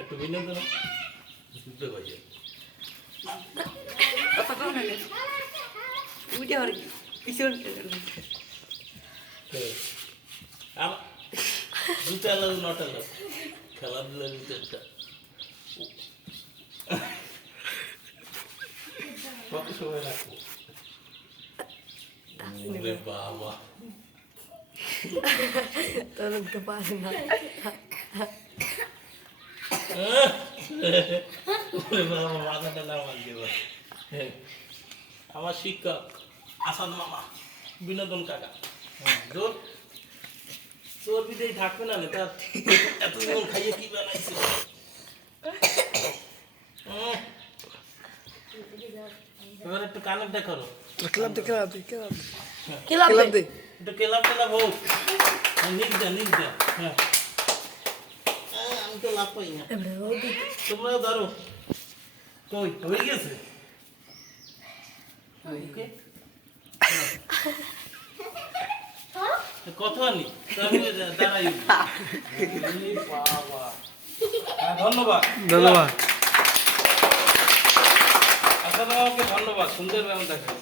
একটু বিনোদন বুঝতে পারছি। দুটা লাগ নটা লাগ খেলাধুলার ভিতরটা কত সময় রাখবো বাবা মাথাটা না আমার শিক্ষক আসাদ মামা বিনোদন কাকা তোর তোর বিদেই থাকবে না তার এত জীবন খাইয়ে কি বানাইছে এবার একটু কানেক্ট দেখানো ক্লাব দে একটু কেলাপ টেলাপ হোক নিক দে হ্যাঁ আমি তো লাভ পাই না তোমরাও ধরো কই হয়ে গেছে ওকে কত আনি দাঁড়াই বাবা ধন্যবাদ ধন্যবাদ আচ্ছা তোমাকে ধন্যবাদ সুন্দর ব্যায়াম দেখো